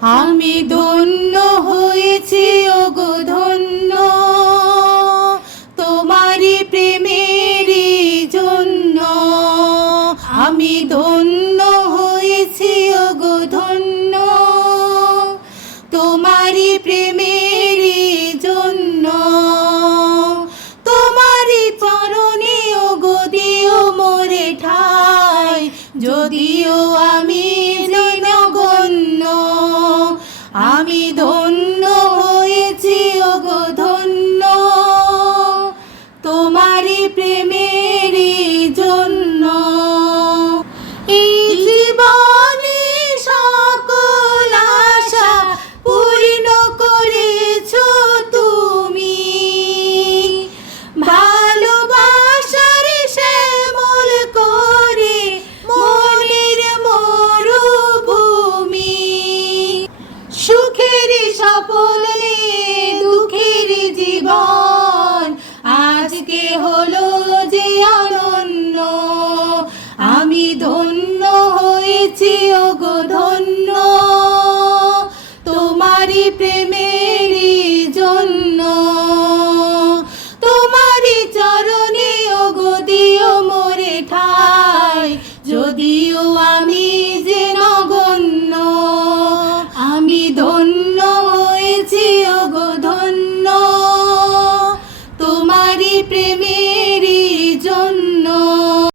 আমি ধন্য হয়েছি ওগো ধন্য, তোমারই প্রেমেরই জন্য। আমি ধন্য হয়েছি ওগো ধন্য, তোমারই প্রেমেরই জন্য। তোমারই চরণে ওগো দিও মোরে ঠাই, যদিও আমি নগণ্য। আমি ধন্য হয়েছি ওগো ধন্য, তোমারই প্রেমেরই জন্য। এই জীবনে সকল আশা পূর্ণ করেছো তুমি, ভালোবাসার শ্যামল করে মনের মরুভূমি। সুখের স্বপ্নে দুঃখের জীবন আজকে হলো যে অনন্য। আমি ধন্য হয়েছি